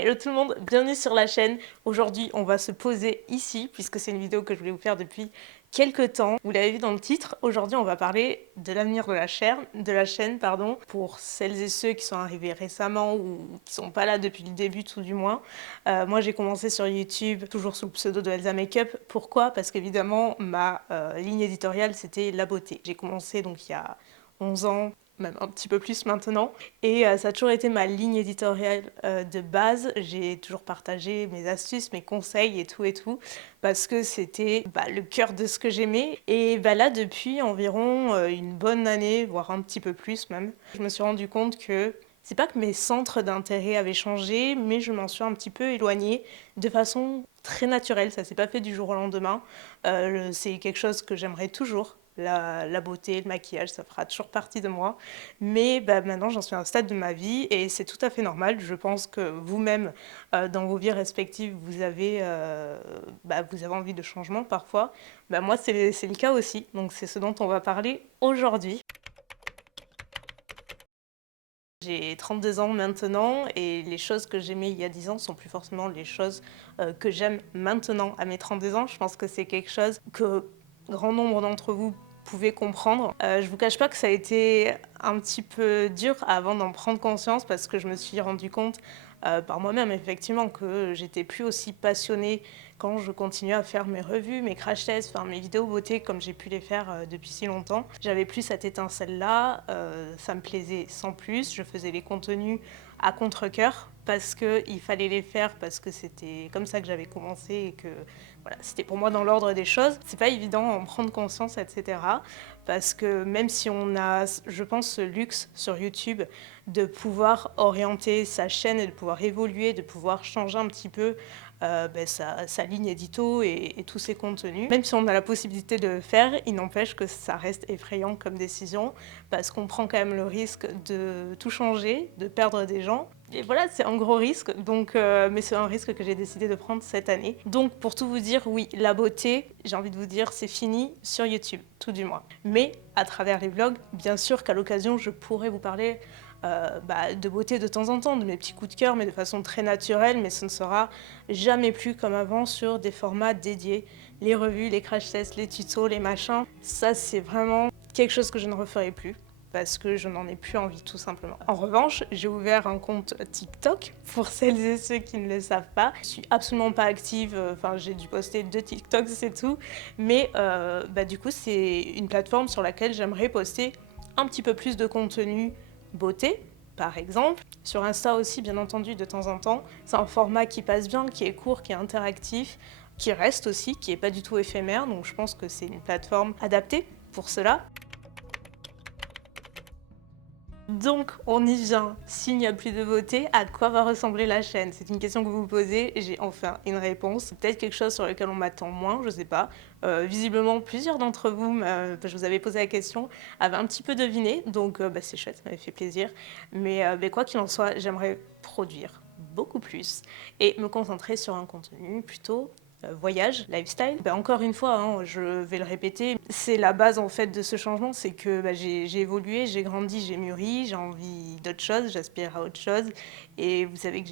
Hello tout le monde, bienvenue sur la chaîne. Aujourd'hui, on va se poser ici, puisque c'est une vidéo que je voulais vous faire depuis quelques temps. Vous l'avez vu dans le titre, aujourd'hui on va parler de l'avenir de la chaîne, pardon, pour celles et ceux qui sont arrivés récemment ou qui sont pas là depuis le début tout du moins. Moi j'ai commencé sur YouTube, toujours sous le pseudo de Elsa Makeup. Pourquoi? Parce qu'évidemment, ma ligne éditoriale c'était la beauté. J'ai commencé donc il y a 11 ans, même un petit peu plus maintenant. Et ça a toujours été ma ligne éditoriale de base. J'ai toujours partagé mes astuces, mes conseils et tout, parce que c'était le cœur de ce que j'aimais. Et là, depuis environ une bonne année, voire un petit peu plus même, je me suis rendu compte que c'est pas que mes centres d'intérêt avaient changé, mais je m'en suis un petit peu éloignée de façon très naturelle. Ça s'est pas fait du jour au lendemain. C'est quelque chose que j'aimerais toujours. La beauté, le maquillage, ça fera toujours partie de moi. Mais maintenant, j'en suis à un stade de ma vie et c'est tout à fait normal. Je pense que vous-même, dans vos vies respectives, vous avez envie de changement parfois. Moi, c'est le cas aussi. Donc, c'est ce dont on va parler aujourd'hui. J'ai 32 ans maintenant et les choses que j'aimais il y a 10 ans sont plus forcément les choses que j'aime maintenant à mes 32 ans. Je pense que c'est quelque chose que grand nombre d'entre vous pouvez comprendre. Je vous cache pas que ça a été un petit peu dur avant d'en prendre conscience parce que je me suis rendu compte par moi-même effectivement que j'étais plus aussi passionnée quand je continuais à faire mes revues, mes crash tests, enfin mes vidéos beauté comme j'ai pu les faire depuis si longtemps. J'avais plus cette étincelle-là, ça me plaisait sans plus, je faisais les contenus à contre-cœur parce qu'il fallait les faire, parce que c'était comme ça que j'avais commencé et que voilà, c'était pour moi dans l'ordre des choses. C'est pas évident en prendre conscience, etc. Parce que même si on a, je pense, ce luxe sur YouTube de pouvoir orienter sa chaîne et de pouvoir évoluer, de pouvoir changer un petit peu sa ligne édito et tous ses contenus. Même si on a la possibilité de le faire, il n'empêche que ça reste effrayant comme décision parce qu'on prend quand même le risque de tout changer, de perdre des gens. Et voilà, c'est un gros risque, donc, mais c'est un risque que j'ai décidé de prendre cette année. Donc pour tout vous dire, oui, la beauté, j'ai envie de vous dire, c'est fini sur YouTube, tout du moins. Mais à travers les vlogs, bien sûr qu'à l'occasion, je pourrais vous parler de beauté de temps en temps, de mes petits coups de cœur, mais de façon très naturelle, mais ce ne sera jamais plus comme avant sur des formats dédiés. Les revues, les crash tests, les tutos, les machins, ça c'est vraiment quelque chose que je ne referai plus parce que je n'en ai plus envie tout simplement. En revanche, j'ai ouvert un compte TikTok pour celles et ceux qui ne le savent pas. Je suis absolument pas active, j'ai dû poster 2 TikToks, c'est tout, mais du coup c'est une plateforme sur laquelle j'aimerais poster un petit peu plus de contenu beauté, par exemple. Sur Insta aussi, bien entendu, de temps en temps. C'est un format qui passe bien, qui est court, qui est interactif, qui reste aussi, qui n'est pas du tout éphémère, donc je pense que c'est une plateforme adaptée pour cela. Donc, on y vient. S'il n'y a plus de beauté, à quoi va ressembler la chaîne? C'est une question que vous vous posez et j'ai enfin une réponse. Peut-être quelque chose sur lequel on m'attend moins, je sais pas. Visiblement, plusieurs d'entre vous, je vous avais posé la question, avaient un petit peu deviné, donc c'est chouette, ça m'avait fait plaisir. Mais quoi qu'il en soit, j'aimerais produire beaucoup plus et me concentrer sur un contenu plutôt voyage, lifestyle. Encore une fois, hein, je vais le répéter, c'est la base en fait de ce changement, c'est que j'ai évolué, j'ai grandi, j'ai mûri, j'ai envie d'autre chose, j'aspire à autre chose. Et vous savez que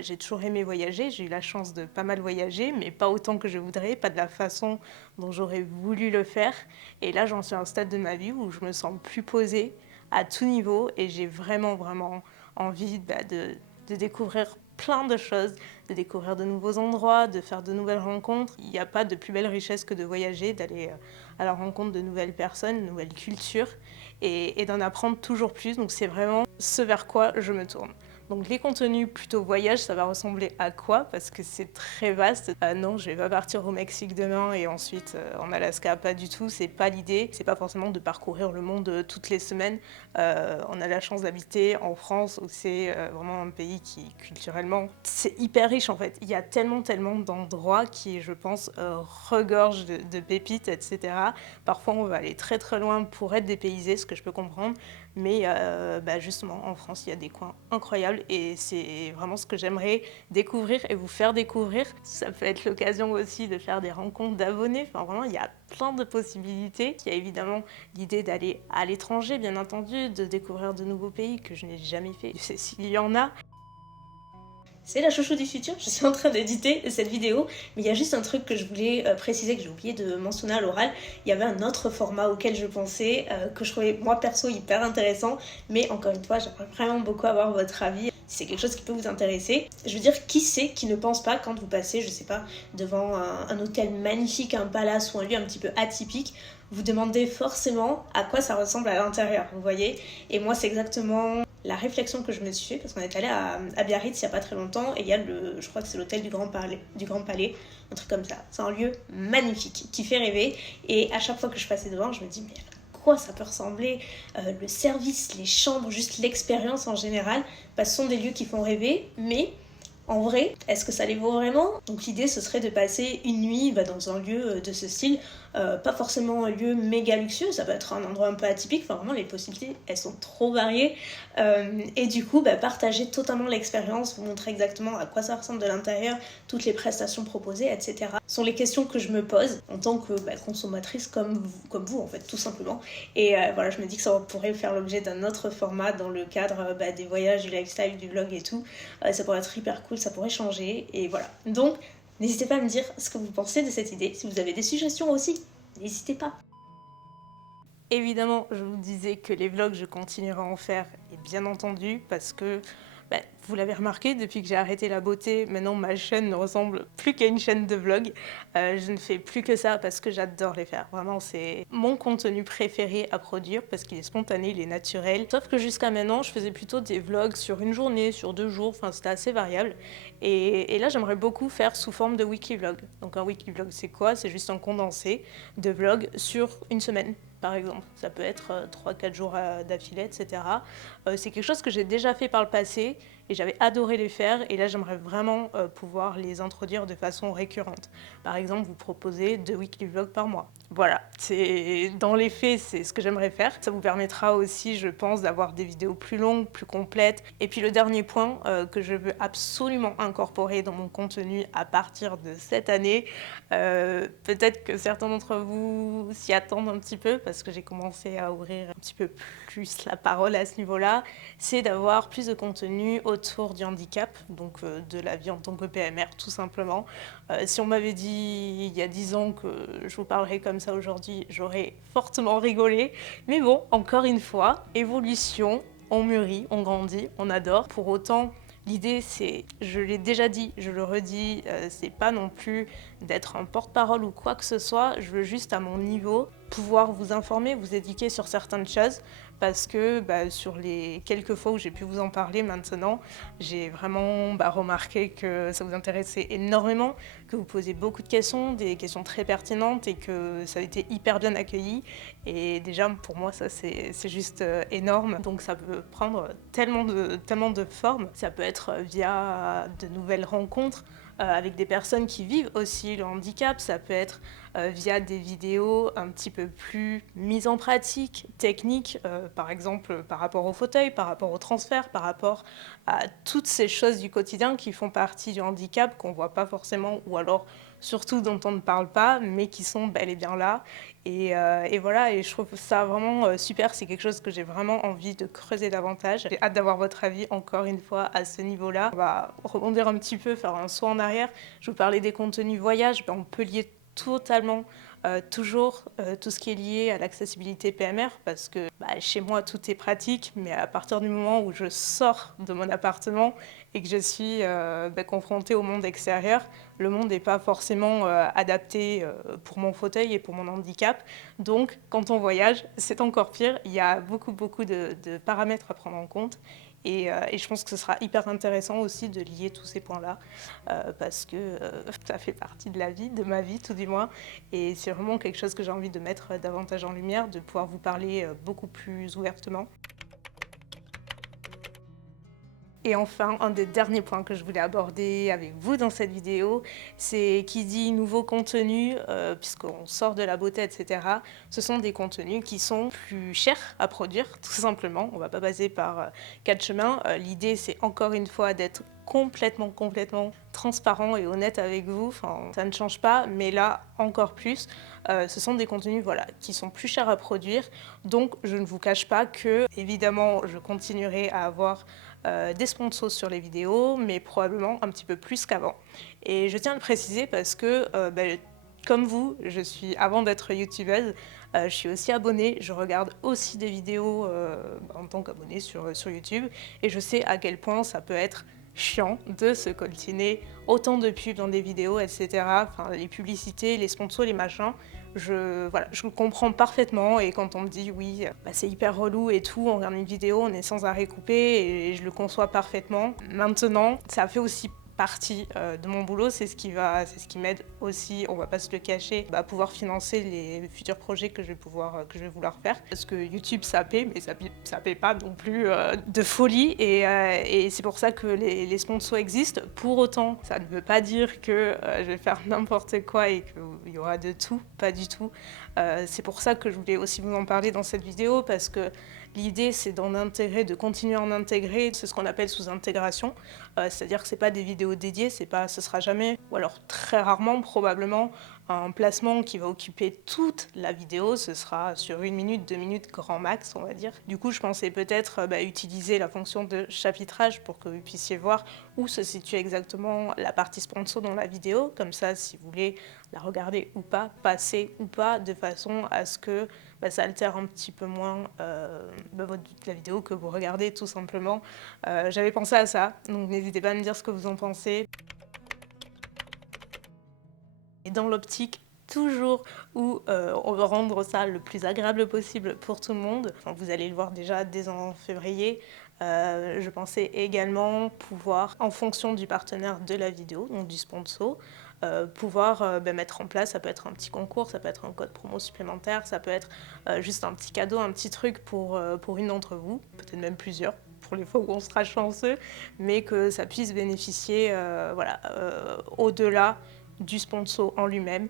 j'ai toujours aimé voyager, j'ai eu la chance de pas mal voyager, mais pas autant que je voudrais, pas de la façon dont j'aurais voulu le faire. Et là, j'en suis à un stade de ma vie où je me sens plus posée à tout niveau et j'ai vraiment, vraiment envie de découvrir plein de choses, de découvrir de nouveaux endroits, de faire de nouvelles rencontres. Il n'y a pas de plus belle richesse que de voyager, d'aller à la rencontre de nouvelles personnes, de nouvelles cultures et d'en apprendre toujours plus. Donc c'est vraiment ce vers quoi je me tourne. Donc les contenus plutôt voyage, ça va ressembler à quoi? Parce que c'est très vaste. Non, je vais pas partir au Mexique demain et ensuite en Alaska, pas du tout, c'est pas l'idée. C'est pas forcément de parcourir le monde toutes les semaines. On a la chance d'habiter en France où c'est vraiment un pays qui culturellement, c'est hyper riche en fait. Il y a tellement d'endroits qui, je pense, regorgent de pépites, etc. Parfois on va aller très très loin pour être dépaysé, ce que je peux comprendre. Mais justement, en France, il y a des coins incroyables et c'est vraiment ce que j'aimerais découvrir et vous faire découvrir. Ça peut être l'occasion aussi de faire des rencontres d'abonnés. Enfin, vraiment, il y a plein de possibilités. Il y a évidemment l'idée d'aller à l'étranger, bien entendu, de découvrir de nouveaux pays que je n'ai jamais fait. S'il y en a. C'est la chouchou du futur, je suis en train d'éditer cette vidéo, mais il y a juste un truc que je voulais préciser, que j'ai oublié de mentionner à l'oral. Il y avait un autre format auquel je pensais, que je trouvais moi perso hyper intéressant, mais encore une fois, j'aimerais vraiment beaucoup avoir votre avis. Si c'est quelque chose qui peut vous intéresser. Je veux dire, qui c'est qui ne pense pas quand vous passez, je sais pas, devant un hôtel magnifique, un palace ou un lieu un petit peu atypique, vous demandez forcément à quoi ça ressemble à l'intérieur, vous voyez. Et moi, c'est exactement la réflexion que je me suis fait, parce qu'on est allé à Biarritz il n'y a pas très longtemps, et il y a je crois que c'est l'hôtel du Grand Palais, un truc comme ça. C'est un lieu magnifique, qui fait rêver, et à chaque fois que je passais devant, je me dis, mais à quoi ça peut ressembler, le service, les chambres, juste l'expérience en général, bah, ce sont des lieux qui font rêver, mais en vrai, est-ce que ça les vaut vraiment? Donc l'idée, ce serait de passer une nuit dans un lieu de ce style, pas forcément un lieu méga luxueux, ça peut être un endroit un peu atypique, enfin vraiment les possibilités, elles sont trop variées, et du coup, partager totalement l'expérience, vous montrer exactement à quoi ça ressemble de l'intérieur, toutes les prestations proposées, etc. Ce sont les questions que je me pose en tant que consommatrice comme vous en fait, tout simplement. Et voilà, je me dis que ça pourrait faire l'objet d'un autre format dans le cadre des voyages, du lifestyle, du vlog et tout. Ça pourrait être hyper cool, ça pourrait changer, et voilà. Donc, n'hésitez pas à me dire ce que vous pensez de cette idée. Si vous avez des suggestions aussi, n'hésitez pas. Évidemment, je vous disais que les vlogs, je continuerai à en faire, et bien entendu, parce que vous l'avez remarqué, depuis que j'ai arrêté la beauté, maintenant ma chaîne ne ressemble plus qu'à une chaîne de vlog. Je ne fais plus que ça parce que j'adore les faire. Vraiment, c'est mon contenu préféré à produire parce qu'il est spontané, il est naturel. Sauf que jusqu'à maintenant, je faisais plutôt des vlogs sur une journée, sur 2 jours, enfin c'était assez variable. Et là, j'aimerais beaucoup faire sous forme de weekly vlog. Donc un weekly vlog, c'est quoi? C'est juste un condensé de vlogs sur une semaine. Par exemple, ça peut être 3-4 jours d'affilée, etc. C'est quelque chose que j'ai déjà fait par le passé et j'avais adoré les faire, et là j'aimerais vraiment pouvoir les introduire de façon récurrente. Par exemple, vous proposer 2 weekly vlogs par mois. Voilà, dans les faits, c'est ce que j'aimerais faire. Ça vous permettra aussi, je pense, d'avoir des vidéos plus longues, plus complètes. Et puis le dernier point que je veux absolument incorporer dans mon contenu à partir de cette année, peut-être que certains d'entre vous s'y attendent un petit peu parce que j'ai commencé à ouvrir un petit peu plus la parole à ce niveau-là, c'est d'avoir plus de contenu autour du handicap, donc de la vie en tant que PMR tout simplement. Si on m'avait dit il y a 10 ans que je vous parlerais comme ça aujourd'hui, j'aurais fortement rigolé. Mais bon, encore une fois, évolution, on mûrit, on grandit, on adore. Pour autant, l'idée, c'est, je l'ai déjà dit, je le redis, c'est pas non plus d'être un porte-parole ou quoi que ce soit. Je veux juste, à mon niveau, pouvoir vous informer, vous éduquer sur certaines choses, parce que sur les quelques fois où j'ai pu vous en parler maintenant, j'ai vraiment remarqué que ça vous intéressait énormément, que vous posiez beaucoup de questions, des questions très pertinentes, et que ça a été hyper bien accueilli. Et déjà, pour moi, ça c'est juste énorme. Donc ça peut prendre tellement de formes. Ça peut être via de nouvelles rencontres, avec des personnes qui vivent aussi le handicap. Ça peut être via des vidéos un petit peu plus mises en pratique, techniques, par exemple par rapport au fauteuil, par rapport au transfert, par rapport à toutes ces choses du quotidien qui font partie du handicap, qu'on ne voit pas forcément, ou alors surtout dont on ne parle pas, mais qui sont bel et bien là. Et voilà, et je trouve ça vraiment super, c'est quelque chose que j'ai vraiment envie de creuser davantage. J'ai hâte d'avoir votre avis encore une fois à ce niveau-là. On va rebondir un petit peu, faire un saut en arrière. Je vous parlais des contenus voyage, on peut lier totalement toujours tout ce qui est lié à l'accessibilité PMR, parce que chez moi tout est pratique, mais à partir du moment où je sors de mon appartement et que je suis confrontée au monde extérieur, le monde n'est pas forcément adapté pour mon fauteuil et pour mon handicap. Donc quand on voyage, c'est encore pire, il y a beaucoup de paramètres à prendre en compte. Et je pense que ce sera hyper intéressant aussi de lier tous ces points-là, parce que ça fait partie de la vie, de ma vie tout du moins, et c'est vraiment quelque chose que j'ai envie de mettre davantage en lumière, de pouvoir vous parler beaucoup plus ouvertement. Et enfin, un des derniers points que je voulais aborder avec vous dans cette vidéo, c'est qui dit nouveau contenu, puisqu'on sort de la beauté, etc. Ce sont des contenus qui sont plus chers à produire, tout simplement. On ne va pas passer par 4 chemins. L'idée, c'est encore une fois d'être complètement transparent et honnête avec vous. Enfin, ça ne change pas, mais là, encore plus. Ce sont des contenus qui sont plus chers à produire. Donc, je ne vous cache pas que, évidemment, je continuerai à avoir des sponsors sur les vidéos, mais probablement un petit peu plus qu'avant. Et je tiens à le préciser parce que comme vous, avant d'être youtubeuse, je suis aussi abonnée, je regarde aussi des vidéos en tant qu'abonnée sur YouTube, et je sais à quel point ça peut être chiant de se coltiner autant de pubs dans des vidéos, etc. Enfin, les publicités, les sponsors, les machins, voilà, je le comprends parfaitement, et quand on me dit oui, c'est hyper relou et tout, on regarde une vidéo, on est sans arrêt coupé, et je le conçois parfaitement. Maintenant, ça fait aussi partie de mon boulot, c'est ce qui m'aide aussi, on va pas se le cacher, à pouvoir financer les futurs projets que je vais vouloir faire. Parce que YouTube ça paie, mais ça paie pas non plus de folie, et c'est pour ça que les sponsors existent. Pour autant, ça ne veut pas dire que je vais faire n'importe quoi et qu'il y aura de tout, pas du tout. C'est pour ça que je voulais aussi vous en parler dans cette vidéo, parce que l'idée, c'est de continuer à en intégrer. C'est ce qu'on appelle sous-intégration. C'est-à-dire que ce n'est pas des vidéos dédiées, ce sera jamais, ou alors très rarement probablement, un placement qui va occuper toute la vidéo. Ce sera sur 1 minute, 2 minutes grand max, on va dire. Du coup, je pensais peut-être utiliser la fonction de chapitrage pour que vous puissiez voir où se situe exactement la partie sponsor dans la vidéo. Comme ça, si vous voulez la regarder ou pas, passer ou pas, de façon à ce que ça altère un petit peu moins la vidéo que vous regardez, tout simplement. J'avais pensé à ça, donc n'hésitez pas à me dire ce que vous en pensez. Et dans l'optique toujours où on veut rendre ça le plus agréable possible pour tout le monde, enfin, vous allez le voir déjà dès en février, je pensais également pouvoir, en fonction du partenaire de la vidéo, donc du sponsor, pouvoir mettre en place, ça peut être un petit concours, ça peut être un code promo supplémentaire, ça peut être juste un petit cadeau, un petit truc pour une d'entre vous, peut-être même plusieurs, pour les fois où on sera chanceux, mais que ça puisse bénéficier au-delà du sponsor en lui-même.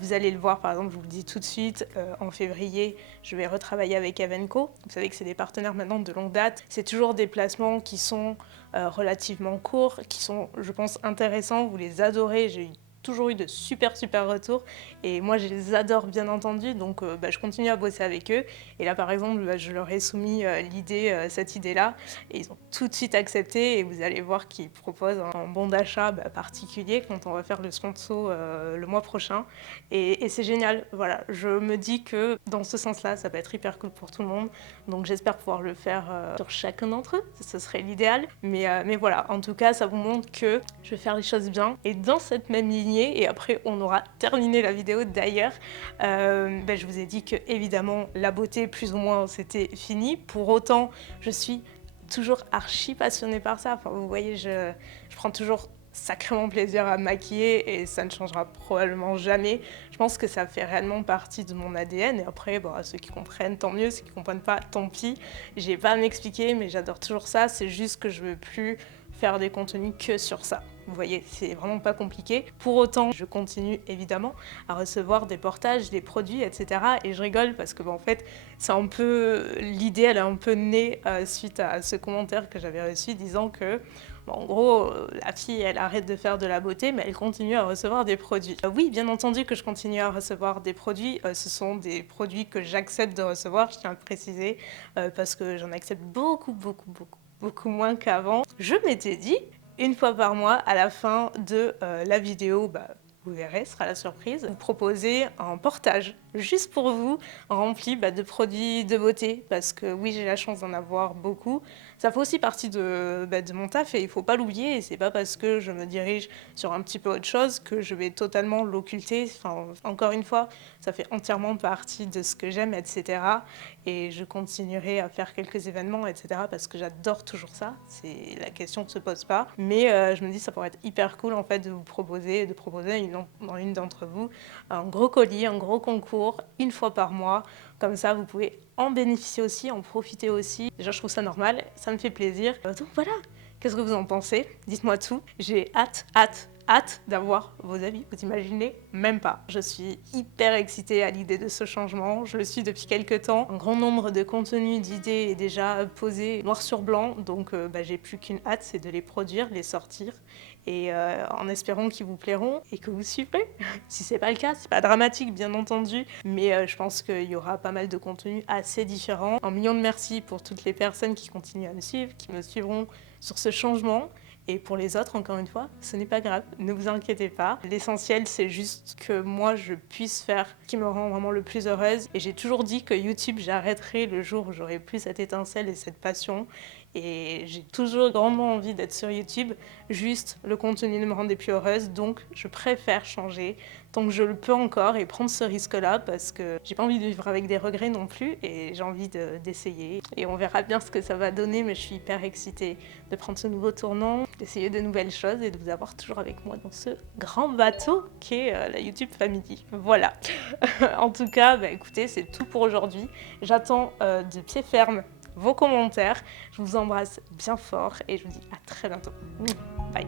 Vous allez le voir, par exemple, je vous le dis tout de suite, en février, je vais retravailler avec Evenco. Vous savez que c'est des partenaires maintenant de longue date. C'est toujours des placements qui sont relativement courts, qui sont, je pense, intéressants. Vous les adorez. J'ai toujours eu de super retours, et moi je les adore bien entendu, donc je continue à bosser avec eux. Et là par exemple je leur ai soumis cette idée là, et ils ont tout de suite accepté, et vous allez voir qu'ils proposent un bon d'achat particulier quand on va faire le sponsor le mois prochain, et c'est génial. Voilà, je me dis que dans ce sens là ça peut être hyper cool pour tout le monde, donc j'espère pouvoir le faire sur chacun d'entre eux, ce serait l'idéal, mais voilà, en tout cas ça vous montre que je vais faire les choses bien, et dans cette même ligne. Et après on aura terminé la vidéo d'ailleurs. Je vous ai dit que évidemment la beauté plus ou moins c'était fini. Pour autant je suis toujours archi passionnée par ça. Enfin, vous voyez, je prends toujours sacrément plaisir à me maquiller, et ça ne changera probablement jamais. Je pense que ça fait réellement partie de mon ADN, et après ceux qui comprennent tant mieux, ceux qui comprennent pas tant pis. J'ai pas à m'expliquer, mais j'adore toujours ça. C'est juste que je veux plus faire des contenus que sur ça. Vous voyez, c'est vraiment pas compliqué. Pour autant, je continue évidemment à recevoir des portages, des produits, etc. Et je rigole parce que en fait, c'est un peu l'idée, elle est un peu née suite à ce commentaire que j'avais reçu disant que en gros, la fille, elle arrête de faire de la beauté, mais elle continue à recevoir des produits. Oui, bien entendu que je continue à recevoir des produits. Ce sont des produits que j'accepte de recevoir, je tiens à le préciser, parce que j'en accepte beaucoup moins qu'avant. Je m'étais dit, une fois par mois, à la fin de la vidéo, vous verrez, ce sera la surprise, vous proposer un portage juste pour vous, rempli de produits de beauté, parce que oui, j'ai la chance d'en avoir beaucoup. Ça fait aussi partie de mon taf, et il ne faut pas l'oublier, et c'est pas parce que je me dirige sur un petit peu autre chose que je vais totalement l'occulter. Enfin, encore une fois, ça fait entièrement partie de ce que j'aime, etc. Et je continuerai à faire quelques événements, etc. parce que j'adore toujours ça, la question ne se pose pas. Mais je me dis ça pourrait être hyper cool en fait de proposer une d'entre vous un gros colis, un gros concours, une fois par mois. Comme ça, vous pouvez en bénéficier aussi, en profiter aussi. Déjà, je trouve ça normal, ça me fait plaisir. Donc voilà, qu'est-ce que vous en pensez? Dites-moi tout. J'ai hâte d'avoir vos avis, vous imaginez même pas. Je suis hyper excitée à l'idée de ce changement, je le suis depuis quelques temps. Un grand nombre de contenus, d'idées est déjà posé noir sur blanc, donc j'ai plus qu'une hâte, c'est de les produire, les sortir, et en espérant qu'ils vous plairont et que vous suivrez. Si c'est pas le cas, c'est pas dramatique bien entendu, mais je pense qu'il y aura pas mal de contenus assez différents. Un million de merci pour toutes les personnes qui continuent à me suivre, qui me suivront sur ce changement. Et pour les autres, encore une fois, ce n'est pas grave, ne vous inquiétez pas. L'essentiel, c'est juste que moi, je puisse faire ce qui me rend vraiment le plus heureuse. Et j'ai toujours dit que YouTube, j'arrêterai le jour où j'aurai plus cette étincelle et cette passion. Et j'ai toujours grandement envie d'être sur YouTube, juste le contenu ne me rendait plus heureuse, donc je préfère changer tant que je le peux encore et prendre ce risque-là parce que j'ai pas envie de vivre avec des regrets non plus et j'ai envie d'essayer. Et on verra bien ce que ça va donner, mais je suis hyper excitée de prendre ce nouveau tournant, d'essayer de nouvelles choses et de vous avoir toujours avec moi dans ce grand bateau qu'est la YouTube Family. Voilà. En tout cas, écoutez, c'est tout pour aujourd'hui. J'attends de pied ferme vos commentaires. Je vous embrasse bien fort et je vous dis à très bientôt. Bye.